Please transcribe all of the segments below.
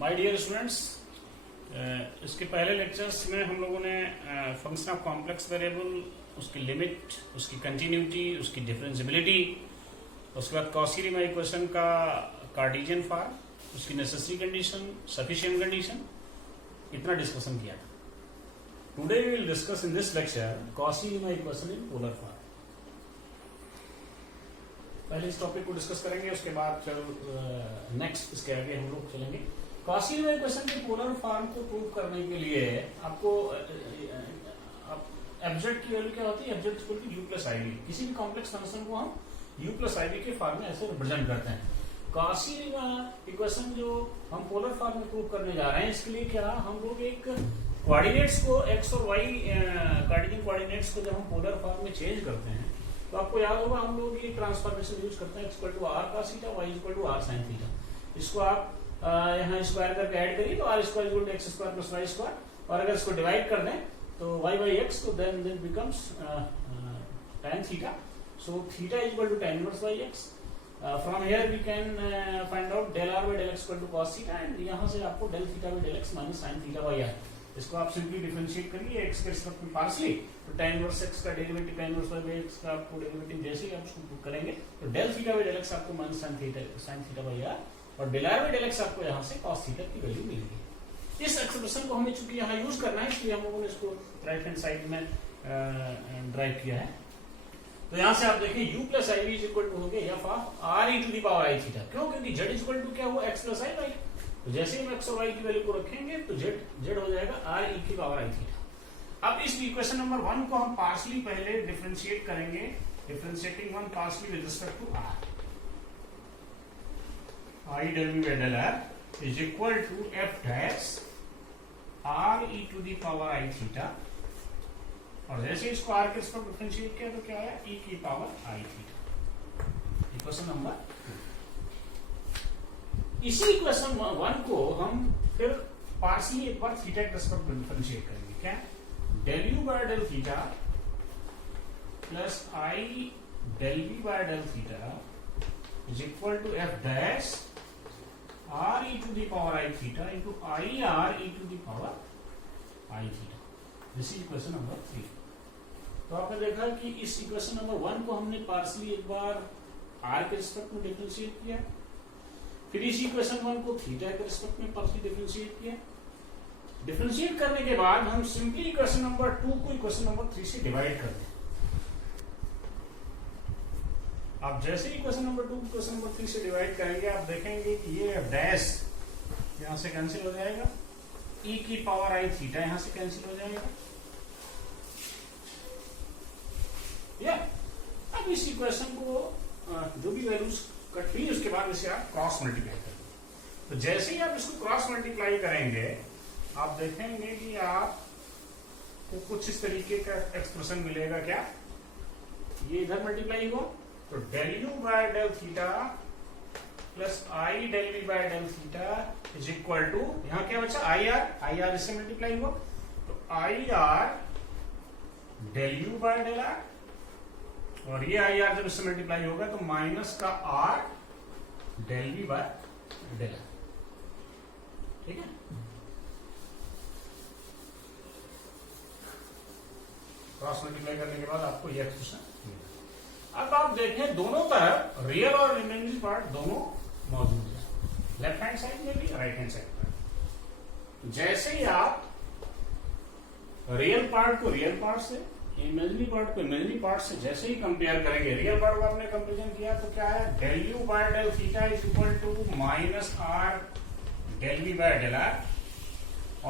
My dear students, इसके पहले lectures में हम लोगों ने फंक्शन ऑफ कॉम्प्लेक्स वेरिएबल, उसकी लिमिट, उसकी कंटिन्यूटी, उसकी डिफरेंशियबिलिटी, उसके बाद कॉची रीमान इक्वेशन का कार्टेशियन फॉर्म, उसकी नेसेसरी कंडीशन, सफिशिएंट कंडीशन, इतना डिस्कशन किया था। Today we will discuss in this lecture Cauchy Riemann equation in polar form. पहले इस टॉपिक को डिस्कस करेंगे, उसके बाद फिर नेक्स्ट इसके आगे हम लोग चलेंगे। कॉची रीमान इक्वेशन के पोलर फॉर्म को प्रूव करने के लिए आपको एब्जेक्ट की वैल्यू क्या होती है? एब्जेक्ट equal to U plus I V. किसी भी कॉम्प्लेक्स फंक्शन को हम यू प्लस आई वी के फॉर्म में ऐसे रिप्रेजेंट करते हैं। कॉची रीमान इक्वेशन जो हम पोलर फॉर्म में प्रूव करने जा रहे हैं, इसके लिए क्या हम लोग एक कोऑर्डिनेट्स को एक्स और वाई कार्टेशियन कोऑर्डिनेट्स को जब हम पोलर फॉर्म में चेंज करते हैं तो आपको याद होगा हम लोग ये ट्रांसफॉर्मेशन यूज करते हैं, X equal to R cos theta, Y equal to R sine theta. इसको आप यहाँ स्क्वायर करके ऐड करिए तो R square equal to X square plus Y square, और अगर इसको डिवाइड कर दें तो वाई बाई एक्स, तो then becomes tan theta. So theta equal to tan inverse by X. From here we can find out del R by del X equal to cos theta, and यहाँ से आपको del theta by del X minus sine theta by R. इसको आप simply differentiate करिए X के respect में partially, तो tan inverse X का derivative tan inverse by X का आपको डेरिवेटिव जैसे ही आप उसको पुट करेंगे तो del theta by del X आपको minus sine theta by R, और del R by del X आपको यहाँ से कॉस थीटा की वैल्यू मिलेगी। इस एक्सप्रेशन को हमें चूंकि यहाँ यूज करना है, इसलिए हम लोगों ने इसको राइट हैंड साइड में ड्राइव किया है। तो यहाँ से आप देखें u plus I V is equal to हो गया F of R E to the power I theta. क्यों? क्योंकि z इज इक्वल टू क्या हुआ? x plus I Y. तो जैसे ही हम x और y की वैल्यू को रखेंगे तो z हो जाएगा आर ई की पावर आई थीटा। अब इस इक्वेशन नंबर 1 को हम पार्शियली पहले डिफरेंशिएट करेंगे, differentiating 1 partially with respect to r। I del v by del r is equal to f dash r e to the power I theta, और जैसे इसको r के रिस्पेक्ट डिफरेंशिएट किया तो क्या आया? e की power I theta. Equation number 2। इसी इक्वेशन 1 को हम फिर पार्शियली एक बार थीटा के रिस्पेक्ट डिफरेंशिएट करेंगे। क्या? del u by del theta plus I del v by del theta is equal to f dash r e to the power I theta into I r e to the power I theta। This is equation number 3। तो आपने देखा कि इस equation number 1 को हमने partially एक बार r के respect में डिफरेंशिएट किया, फिर इस इक्वेशन 1 को थीटा के रिस्पेक्ट में पार्शियली डिफरेंशिएट किया। डिफरेंशिएट करने के बाद हम सिंपली इक्वेशन नंबर 2 को इक्वेशन नंबर 3 से डिवाइड कर दें। आप जैसे ही इक्वेशन नंबर 2 इक्वेशन नंबर 3 से डिवाइड करेंगे, आप देखेंगे कि ये डैश यहां से कैंसिल हो जाएगा, e की पावर आई थीटा यहां से कैंसिल हो जाएगा। या अब इस इक्वेशन को जो भी वैल्यूज कट हुई उसके बाद इसे आप क्रॉस मल्टीप्लाई करेंगे। तो जैसे ही आप इसको क्रॉस मल्टीप्लाई करेंगे आप देखेंगे कि आपको कुछ इस तरीके का एक्सप्रेशन मिलेगा। क्या? ये इधर मल्टीप्लाई हुआ तो del u by del theta plus I del v by del theta is equal to, यहाँ क्या बचा? आई आर इससे मल्टीप्लाई हुआ तो आई आर del u by del r, और ये आई आर जब इससे मल्टीप्लाई होगा तो माइनस का r del v by del r। ठीक है? क्रॉस मल्टीप्लाई करने के बाद आपको ये एक्सप्रेशन। अब आप देखें दोनों तरफ रियल और इमेजिनरी पार्ट दोनों मौजूद है, लेफ्ट हैंड साइड में भी राइट हैंड साइड पर। जैसे ही आप रियल पार्ट को रियल पार्ट से, इमेजिनरी पार्ट को इमेजिनरी पार्ट से जैसे ही कंपेयर करेंगे, रियल पार्ट को आपने कंपेरिजन किया तो क्या है? del u by del theta is equal to minus r del v by del r,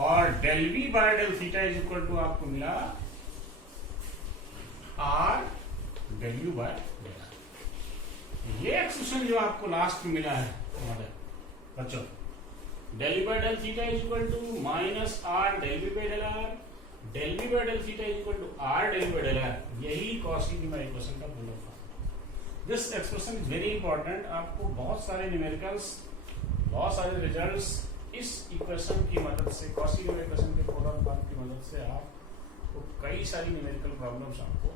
और del v by del theta is equal to आपको मिला r del u by del r। ये एक्सप्रेशन जो आपको लास्ट में मिला है बच्चों, del u by del theta is equal to minus r del v by del r, del v by del theta is equal to r del v by del r, यही Cauchy Riemann equation का polar form. This expression is very important. आपको बहुत सारे numericals, बहुत सारे results इस equation की मदद से, कॉची रीमान इक्वेशन के पोलर फॉर्म की मदद से आपको कई सारी न्यूमेरिकल प्रॉब्लम्स आपको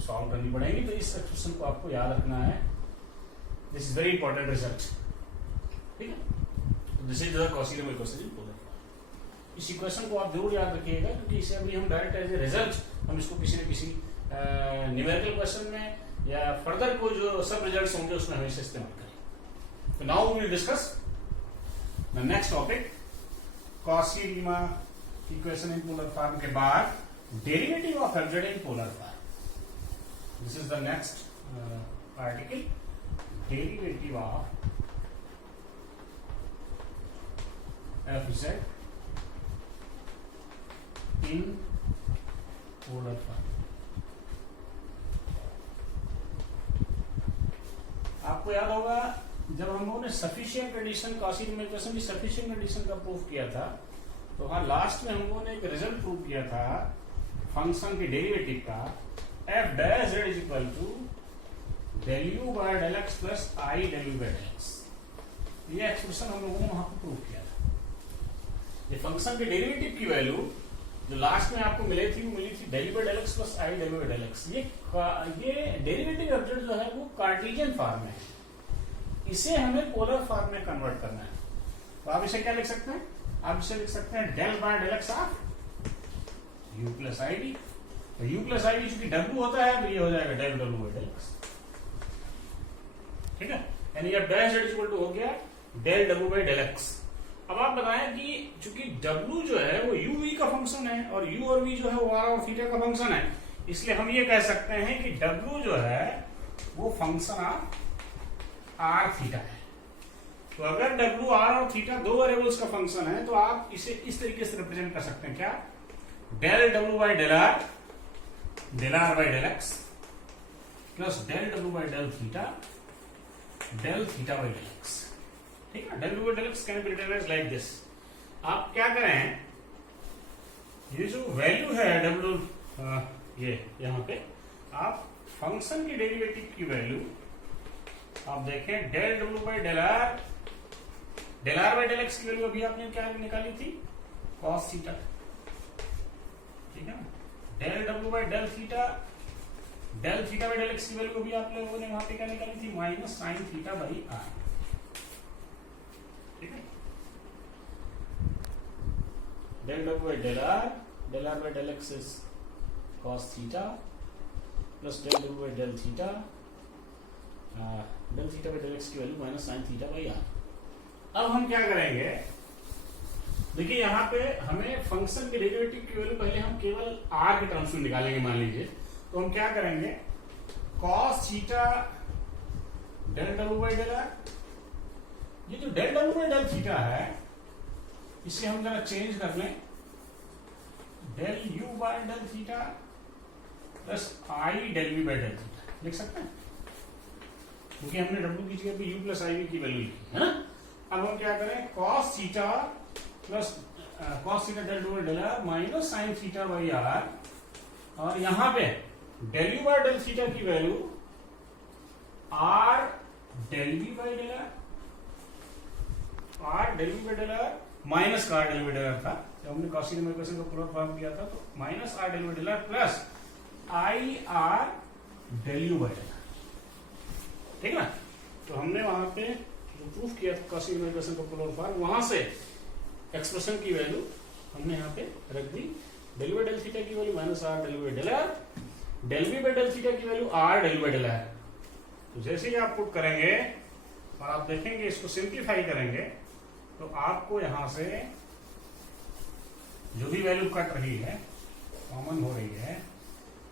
सॉल्व करनी पड़ेगी। तो इस एक्सप्रेशन को आपको याद रखना है। This is very important result. ठीक है? This is the Cauchy Riemann equation in polar form. इस इक्वेशन को आप जरूर याद रखिएगा, क्योंकि इसे अभी हम डायरेक्ट एज ए रिजल्ट हम इसको किसी न किसी न्यूमेरिकल क्वेश्चन में या फर्दर कोई जो सब रिजल्ट्स होंगे उसमें हम इसे इस्तेमाल करेंगे। तो now we will discuss the next topic, Cauchy Riemann equation in polar form के बाद derivative of F Z in polar form. This is the next article, derivative of F Z in polar form. आपको याद होगा जब हम लोगों ने sufficient condition, Cauchy Riemann equation की सफिशिएंट कंडीशन का प्रूफ किया था, तो हाँ लास्ट में हम लोगों ने एक रिजल्ट प्रूव किया था फंक्शन के डेरिवेटिव का, F dash Z is equal to del U by del X plus I del U by del X. ये एक्सप्रेशन हम लोगों ने वहां पर प्रूव किया था। ये फंक्शन के डेरिवेटिव की वैल्यू जो लास्ट में आपको मिली थी वो मिली थी del U by del X plus I del U by del X. ये डेरिवेटिव एफ जेड जो है वो कार्टेशियन फॉर्म में है, इसे हमें पोलर फॉर्म में कन्वर्ट करना है। तो आप इसे क्या लिख सकते हैं, आप इसे लिख सकते हैं del by del X of U plus I D. तो यू प्लस आई डी चूंकि डब्ल्यू होता है, तो ये हो जाएगा del W by del X, ठीक है। यानी अब डैश जेड इक्वल टू हो गया del W by del X. अब आप बताएं कि चूंकि डब्ल्यू जो है वो यू वी का फंक्शन है और यू और वी जो है वो आर और थीटा का फंक्शन है, इसलिए हम ये कह सकते हैं कि डब्ल्यू जो है वो फंक्शन ऑफ आर थीटा है। तो अगर डब्ल्यू आर और थीटा दो वेरिएबल्स का फंक्शन है, तो आप इसे इस तरीके से रिप्रेजेंट कर सकते हैं, क्या, del W by del R by del X plus del W by del theta by del X, ठीक है। Del W by del X can be written as like this. आप क्या करें, ये जो वैल्यू है डब्ल्यू, ये यहां पे आप फंक्शन की डेरिवेटिव की वैल्यू आप देखें, del W by del R by del X की वैल्यू अभी आपने क्या निकाली थी, कॉस थीटा, ठीक है ना। Del W by del theta by del X की वैल्यू अभी आप लोगों ने वहां पे क्या निकाली थी, minus sine theta by R, ठीक है। Del W by del R by del X is cos theta plus del W by del theta by del X की value minus sine theta by R. अब हम क्या करेंगे, देखिए यहां पे हमें फंक्शन के डेरिवेटिव की वैल्यू पहले हम केवल आर के टर्म्स में निकालेंगे, मान लीजिए। तो हम क्या करेंगे, cos theta del W by del R, ये जो del W by del theta है इसे हम जरा चेंज कर लें, del U by del theta plus I del V by del theta लिख सकते हैं, क्योंकि हमने डब्ल्यू की जगह पे यू प्लस आई वी की वैल्यू लिखी है ना। अब हम क्या करें, cos theta del W del R minus sine theta by R, और यहां पे del U by del theta की value R del V by del R minus का R del V del R था, जब हमने कॉची रीमान इक्वेशन को polar form किया था, तो minus R del V del R plus I R del U by del R, ठीक है ना। तो हमने वहां पे जो प्रूफ किया था कॉची रीमान इक्वेशन को पोलर फॉर्म, वहां से एक्सप्रेशन की वैल्यू हमने यहाँ पे रख दी, डेल बाय डेल थीटा की value minus R del by del R, del V by del theta की value R del by del R. तो जैसे ही आप पुट करेंगे और आप देखेंगे इसको सिंप्लीफाई करेंगे, तो आपको यहां से जो भी वैल्यू कट रही है, कॉमन हो रही है,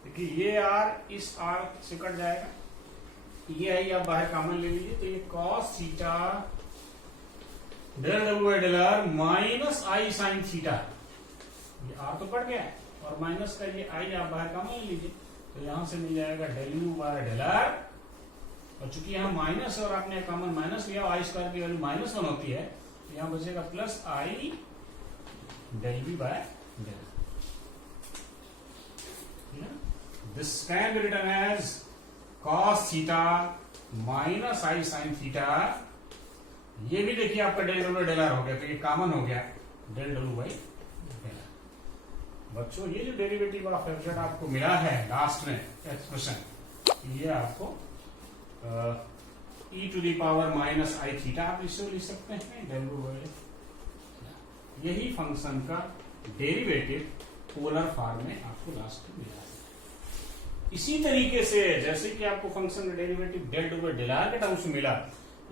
देखिए ये आर इस आर से कट जाएगा, ये आई आप बाहर कॉमन ले लीजिए, तो ये cos theta del W by del R minus I sine theta, ये आर तो कट गया और माइनस का ये आई आप बाहर कॉमन ले लीजिए, तो यहां से मिल जाएगा del U by del R, और चूंकि यहां माइनस और आपने कॉमन माइनस लिया, आई स्क्वायर की वैल्यू माइनस 1 होती है, तो यहां बचेगा plus I del V by del. This can be written as cos theta minus I sine theta, ये भी देखिए आपका डेल डब्ल्यू डेल आर हो गया, तो ये कॉमन हो गया del W by del R. बच्चों ये जो डेरिवेटिव ऑफ एफ जेड आपको मिला है लास्ट में एक्सप्रेशन, ये आपको e to the power minus I theta आप इससे लिख सकते हैं, डेल डब्ल्यू बाई यही फंक्शन का डेरिवेटिव पोलर फॉर्म में आपको लास्ट में मिला है। इसी तरीके से जैसे कि आपको फंक्शन का derivative del over del R के टर्म्स में मिला,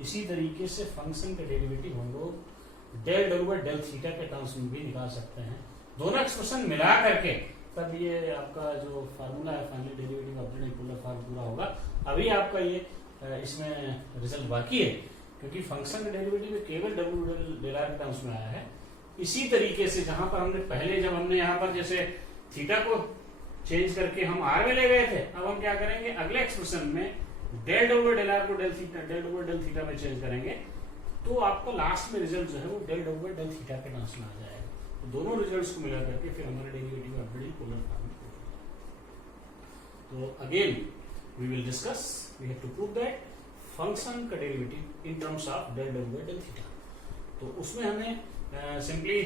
इसी तरीके से फंक्शन का डेरिवेटिव हम लोग डेल ओवर डेल थीटा के टर्म्स में भी निकाल सकते हैं। दोनों एक्सप्रेशन मिला करके तब ये आपका जो फार्मूला है finally derivative of the polar form पूरा होगा। अभी आपका ये इसमें रिजल्ट बाकी है, क्योंकि फंक्शन का डेरिवेटिव केवल डब्ल्यू डेल आर के टर्म्स में आया है। इसी तरीके से जहां पर हमने पहले जब हमने यहाँ पर जैसे थीटा को चेंज करके हम आर में ले गए थे, अब हम क्या करेंगे अगले एक्सप्रेशन में डेल ओवर डेल आर को डेल ओवर डेल थीटा में चेंज करेंगे, तो आपका लास्ट में रिजल्ट जो है वो डेल ओवर डेल थीटा के टर्म्स में आ जाएगा। तो दोनों रिजल्ट्स को मिला करके फिर हमारा डेरिवेटिव ऑलरेडी पोलर फॉर्म में हो जाएगा। तो again we will discuss, we have to prove that function का derivative in terms of del over del theta. तो उसमें हमें सिंपली